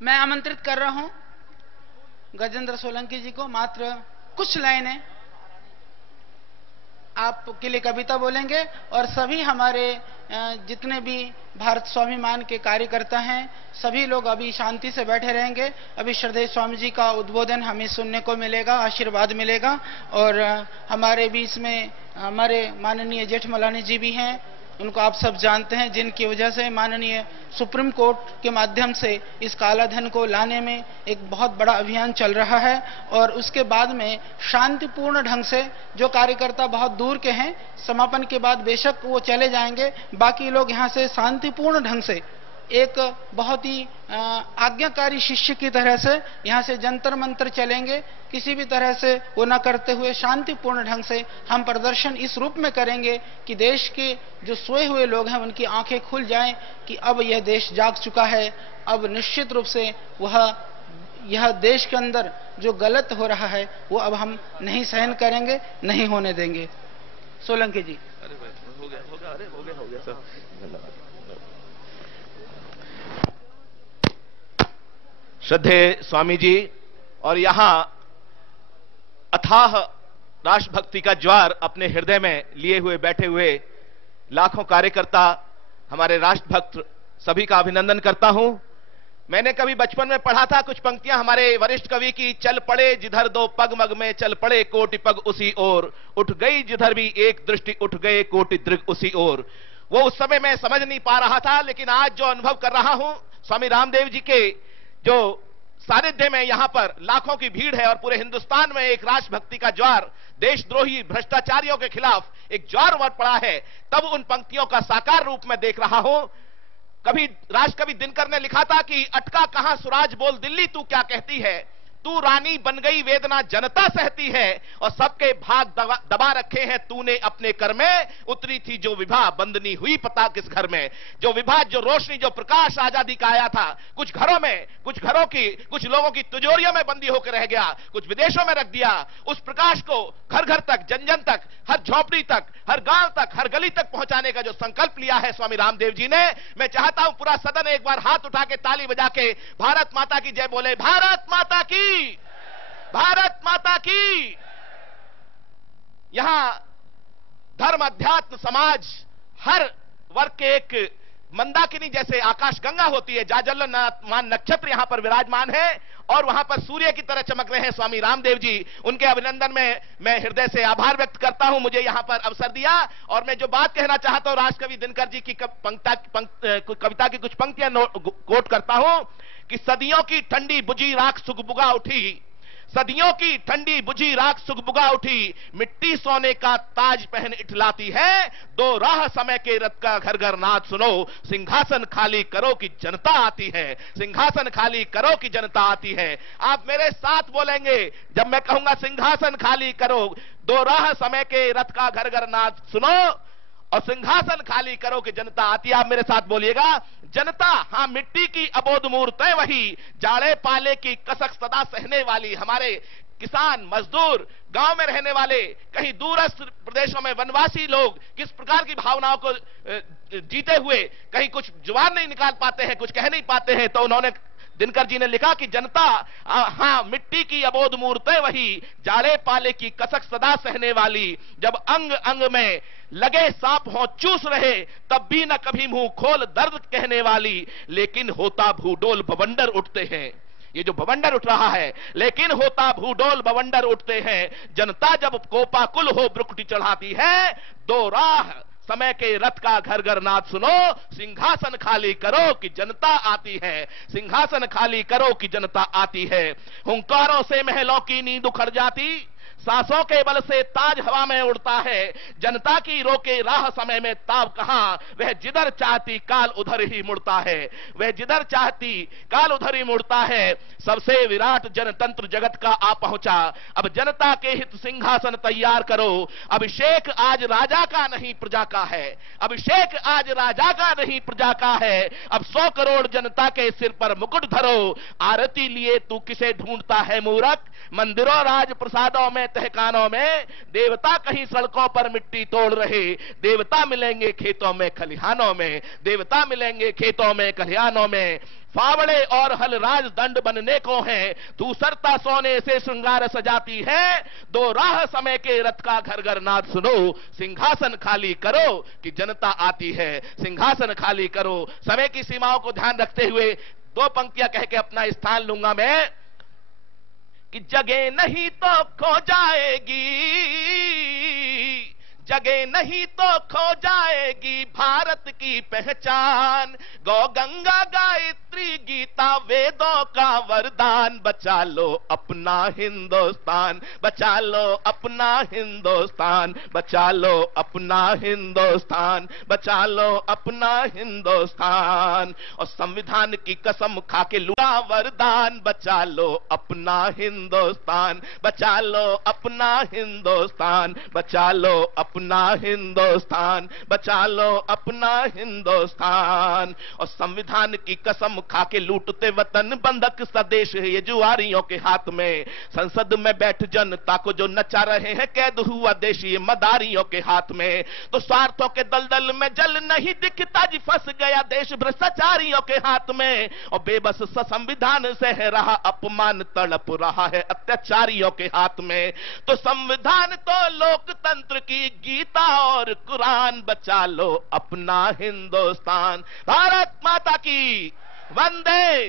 मैं आमंत्रित कर रहा हूं गजेंद्र सोलंकी जी को मात्र कुछ लाइनें आपके लिए कविता बोलेंगे और सभी हमारे जितने भी भारत स्वाभिमान के कार्यकर्ता हैं सभी लोग अभी शांति से बैठे रहेंगे। अभी श्रद्धेय स्वामी जी का उद्बोधन हमें सुनने को मिलेगा, आशीर्वाद मिलेगा। और हमारे बीच में हमारे माननीय जेठमलानी जी भी हैं, उनको आप सब जानते हैं, जिनकी वजह से माननीय सुप्रीम कोर्ट के माध्यम से इस कालाधन को लाने में एक बहुत बड़ा अभियान चल रहा है। और उसके बाद में शांतिपूर्ण ढंग से जो कार्यकर्ता बहुत दूर के हैं, समापन के बाद बेशक वो चले जाएंगे, बाकी लोग यहाँ से शांतिपूर्ण ढंग से एक बहुत ही आज्ञाकारी शिष्य की तरह से यहाँ से जंतर मंतर चलेंगे। किसी भी तरह से वो न करते हुए शांतिपूर्ण ढंग से हम प्रदर्शन इस रूप में करेंगे कि देश के जो सोए हुए लोग हैं उनकी आंखें खुल जाएं कि अब यह देश जाग चुका है। अब निश्चित रूप से यह देश के अंदर जो गलत हो रहा है वो अब हम नहीं सहन करेंगे, नहीं होने देंगे। सोलंकी जी। अरे हो गया, अरे हो गया सर, धन्यवाद। श्रद्धेय स्वामी जी, और यहां अथाह राष्ट्रभक्ति का ज्वार अपने हृदय में लिए हुए बैठे हुए लाखों कार्यकर्ता, हमारे राष्ट्रभक्त सभी का अभिनंदन करता हूं। मैंने कभी बचपन में पढ़ा था कुछ पंक्तियां हमारे वरिष्ठ कवि की, चल पड़े जिधर दो पग मग में, चल पड़े कोटि पग उसी ओर, उठ गई जिधर भी एक दृष्टि, उठ गए कोटि दृग उसी ओर। वो उस समय मैं समझ नहीं पा रहा था, लेकिन आज जो अनुभव कर रहा हूं, स्वामी रामदेव जी के जो सानिध्य में यहां पर लाखों की भीड़ है और पूरे हिंदुस्तान में एक राष्ट्रभक्ति का ज्वार, देशद्रोही भ्रष्टाचारियों के खिलाफ एक ज्वार उमड़ पड़ा है, तब उन पंक्तियों का साकार रूप में देख रहा हूं। कभी राष्ट्रकवि दिनकर ने लिखा था कि अटका कहां सुराज बोल दिल्ली तू क्या कहती है, तू रानी बन गई वेदना जनता सहती है, और सबके भाग दबा रखे हैं तूने अपने कर में, उतरी थी जो विभा बंदनी हुई पता किस घर में। जो विभा, जो रोशनी, जो प्रकाश आजादी का आया था, कुछ घरों में, कुछ लोगों की तिजोरियों में बंदी होकर रह गया, कुछ विदेशों में रख दिया। उस प्रकाश को घर घर तक, जन जन तक, हर झोपड़ी तक, हर गांव तक, हर गली तक पहुंचाने का जो संकल्प लिया है स्वामी रामदेव जी ने, मैं चाहता हूं पूरा सदन एक बार हाथ उठा के ताली बजा के भारत माता की जय बोले। भारत माता की, भारत माता की। यहां धर्म, अध्यात्म, समाज, हर वर्ग के एक मंदाकिनी जैसे आकाश गंगा होती है, जाजल्यमान नक्षत्र यहां पर विराजमान है और वहां पर सूर्य की तरह चमक रहे हैं स्वामी रामदेव जी। उनके अभिनंदन में मैं हृदय से आभार व्यक्त करता हूं, मुझे यहां पर अवसर दिया। और मैं जो बात कहना चाहता हूं, राष्ट्रकवि दिनकर जी की कविता की कुछ पंक्तियां कोट करता हूं कि सदियों की ठंडी बुझी राख सुगबुगा उठी, सदियों की ठंडी बुझी राख सुगबुगा उठी, मिट्टी सोने का ताज पहन इठलाती है, दो राह समय के रथ का घर घर नाद सुनो, सिंहासन खाली करो कि जनता आती है, सिंहासन खाली करो कि जनता आती है। आप मेरे साथ बोलेंगे जब मैं कहूंगा सिंहासन खाली करो, दो राह समय के रथ का घर घर नाद सुनो और सिंहासन खाली करो कि जनता आती है। आप मेरे साथ बोलिएगा, जनता, हां मिट्टी की अबोध मूर्त है वही, जाड़े पाले की कसक सदा सहने वाली। हमारे किसान, मजदूर, गांव में रहने वाले, कहीं दूरस्थ प्रदेशों में वनवासी लोग किस प्रकार की भावनाओं को जीते हुए कहीं कुछ जुबान नहीं निकाल पाते हैं, कुछ कह नहीं पाते हैं, तो उन्होंने, दिनकर जी ने लिखा कि जनता, हां मिट्टी की अबोध मूर्त है वही, जाड़े पाले की कसक सदा सहने वाली। जब अंग अंग में लगे सांप हो चूस रहे, तब भी न कभी मुंह खोल दर्द कहने वाली, लेकिन होता भूडोल बवंडर उठते हैं। ये जो बवंडर उठ रहा है, लेकिन होता भूडोल बवंडर उठते हैं, जनता जब कोपाकुल हो ब्रुकुटी चढ़ाती है, दो राह समय के रथ का घर घर नाद सुनो, सिंहासन खाली करो कि जनता आती है, सिंहासन खाली करो कि जनता आती है। हुंकारों से महलों की नींद उखड़ जाती, सांसों के बल से ताज हवा में उड़ता है, जनता की रोके राह समय में ताब कहां, वह जिधर चाहती काल उधर ही मुड़ता है, वह जिधर चाहती काल उधर ही मुड़ता है। सबसे विराट जनतंत्र जगत का आ पहुंचा, अब जनता के हित सिंहासन तैयार करो। अभिषेक आज राजा का नहीं प्रजा का है, अभिषेक आज राजा का नहीं प्रजा का है। अब 100 करोड़ जनता के सिर पर मुकुट धरो, आरती लिए तू किसे ढूंढता है मूर्ख, मंदिरों राज प्रसादों में तहखानों में, देवता कहीं सड़कों पर मिट्टी तोड़ रहे, देवता मिलेंगे खेतों में खलिहानों में, देवता मिलेंगे खेतों में खलिहानों में। फावड़े और हल राजदंड बनने को हैं, दूसरता सोने से श्रृंगार सजाती है, दो राह समय के रथ का घर घर नाद सुनो, सिंहासन खाली करो कि जनता आती है, सिंहासन खाली करो। समय की सीमाओं को ध्यान रखते हुए दो पंक्तियां कह के अपना स्थान लूंगा मैं कि जगह नहीं तो खो जाएगी, जगह नहीं तो खो जाएगी भारत की पहचान, गौ गंगा गायत्री गीता वेदों का वरदान, बचा लो अपना हिंदुस्तान, बचा लो अपना हिंदुस्तान, बचा लो अपना हिंदुस्तान, बचा लो अपना हिंदुस्तान। और संविधान की कसम खा के लूटा वरदान, बचा लो अपना हिंदुस्तान, बचा लो अपना हिंदुस्तान, बचा लो अपना हिंदुस्तान, बचा लो अपना हिंदुस्तान। और संविधान की कसम खा के लूटते वतन बंधक स्वदेश है ये जुआरियों के हाथ में, संसद में बैठ जनता को जो नचा रहे हैं कैद हुआ देश ये मदारियों के हाथ में। तो स्वार्थों के दलदल में जल नहीं दिखता जी, फंस गया देश भ्रष्टाचारियों के हाथ में, और बेबस संविधान से है रहा अपमान, तड़प रहा है अत्याचारियों के हाथ में। तो संविधान तो लोकतंत्र की गीता और कुरान, बचा लो अपना हिंदुस्तान। भारत माता की वंदे